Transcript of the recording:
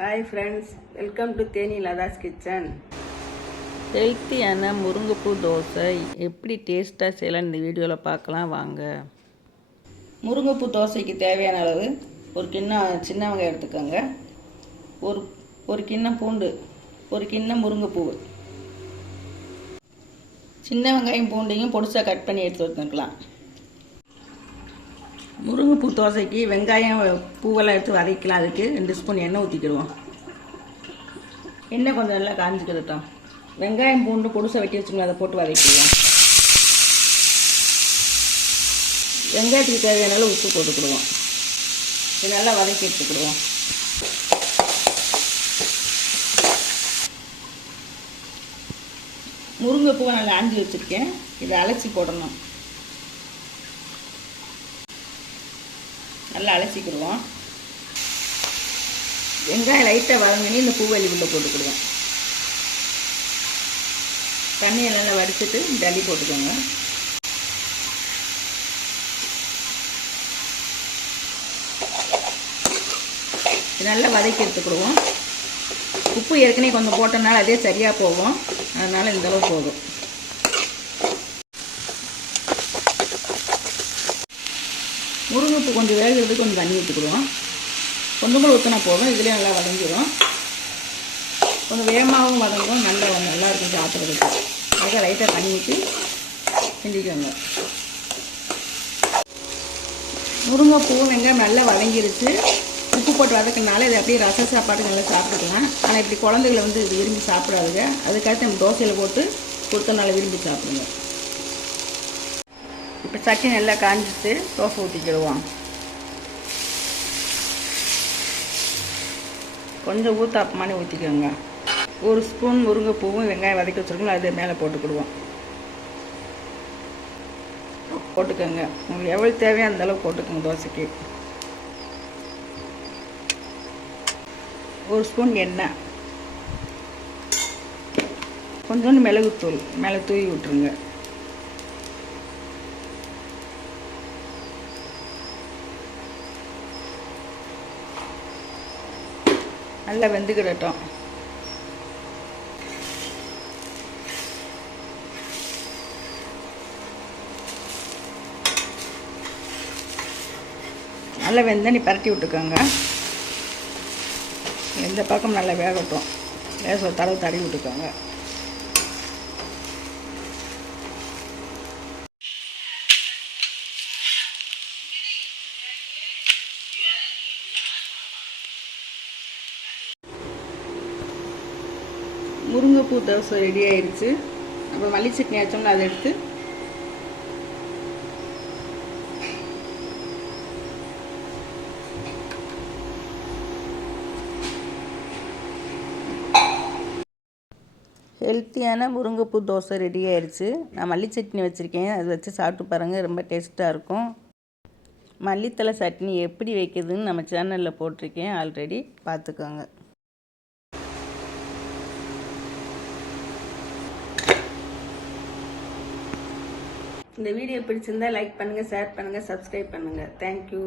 Hi friends, welcome to Theni Latha's kitchen. ஹெல்த்தியான முருங்கைப்பூ தோசை எப்படி டேஸ்ட்டாக செய்யலாம் இந்த வீடியோவில் பார்க்கலாம் வாங்க. முருங்கைப்பூ தோசைக்கு தேவையான அளவு ஒரு கிண்ணம் சின்ன வெங்காயம் எடுத்துக்கோங்க. ஒரு கிண்ணம் பூண்டு, ஒரு கிண்ணம் முருங்கைப்பூ. சின்ன வெங்காயம் பூண்டையும் பொடிசாக கட் பண்ணி எடுத்து வச்சுக்கலாம். முருங்கைப்பூ தோசைக்கு வெங்காயம் பூவெல்லாம் எடுத்து வதக்கலாம். அதுக்கு 2 ஸ்பூன் எண்ணெய் ஊற்றிக்கிடுவோம். எண்ணெய் கொஞ்சம் நல்லா காஞ்சிக்கிட்டோம். வெங்காயம் பூண்டு பொடிசாக வெட்டி வச்சுக்கணும், அதை போட்டு வதக்கிடுவோம். வெங்காயத்துக்கு தேவையான அளவு உப்பு போட்டுக்கிடுவோம். இது நல்லா வதக்கி எடுத்துக்கிடுவோம். முருங்கைப்பூவை நல்லா ஆஞ்சி வச்சுருக்கேன். இதை அலசி போடணும். நல்லா அலசிக்கிடுவோம். வெங்காயம் லைட்டாக வதங்கி இந்த பூவல்லி உள்ள போட்டுக்கிடுவோம். தண்ணியை நல்லா வடிச்சிட்டு ஜல்லி போட்டுக்கோங்க. நல்லா வதக்கி எடுத்துக்கிடுவோம். உப்பு ஏற்கனவே கொஞ்சம் போட்டனால அதே சரியாக போகும், அதனால் இந்தளவு போதும். முருங்கைப்பூ கொஞ்சம் வேகிறதுக்கு கொஞ்சம் தண்ணி ஊற்றிக்கிடுவோம். கொஞ்சம் கூட ஊற்றினா போதும். இதுலேயே நல்லா வதங்கிடும். கொஞ்சம் வேகமாகவும் வதங்கும். நல்லா இருக்கும் சாப்பிட்றதுக்கு. அதுக்காக லைட்டாக தண்ணி ஊற்றி செஞ்சுக்கோங்க. முருங்கைப்பூ வெங்காயம் நல்லா வதங்கிருச்சு. உப்பு போட்டு வதக்கினால இது அப்படியே ரச சாப்பாடு நல்லா சாப்பிட்டுக்கலாம். ஆனால் இப்படி குழந்தைகளை இது விரும்பி சாப்பிடாதுங்க. அதுக்காக நம்ம தோசையில் போட்டு கொடுத்தா நல்லா விரும்பி சாப்பிடுங்க. இப்போ சட்டி நல்லா காஞ்சிட்டு தோசை ஊற்றிக்கிடுவோம். கொஞ்சம் ஊத்தாப்பமானே ஊற்றிக்கோங்க. 1 ஸ்பூன் முருங்கைப்பூவும் வெங்காயம் வதக்கி வச்சுருக்கோம், அது மேலே போட்டுக்கிடுவோம். போட்டுக்கோங்க. உங்களுக்கு எவ்வளோ தேவையோ அந்த அளவு போட்டுக்கோங்க. தோசைக்கு 1 ஸ்பூன் எண்ணெய், கொஞ்சோண்டு மிளகுத்தூள் மேலே தூவி விட்டுருங்க. நல்லா வெந்துக்கிடட்டும். நல்லா வெந்தனி பரட்டி விட்டுக்கோங்க. எந்த பக்கம் நல்லா வேகட்டும். லேசாக தடவி விட்டுக்கோங்க. முருங்கைப்பூ தோசை ரெடி ஆயிடுச்சு. அப்புறம் மல்லி சட்னி ஆச்சோம்னா அதை எடுத்து ஹெல்த்தியான முருங்கைப்பூ தோசை ரெடி ஆயிடுச்சு. நான் மல்லி சட்னி வச்சுருக்கேன், அது வச்சு சாப்பிட்டு பாருங்கள். ரொம்ப டேஸ்ட்டாக இருக்கும். மல்லித்தலை சட்னி எப்படி வைக்கிறதுன்னு நம்ம சேனலில் போட்டிருக்கேன், ஆல்ரெடி பார்த்துக்கோங்க. இந்த வீடியோ பிடிச்சிருந்தா லைக் பண்ணுங்கள், ஷேர் பண்ணுங்கள், சப்ஸ்கிரைப் பண்ணுங்கள். தேங்க்யூ.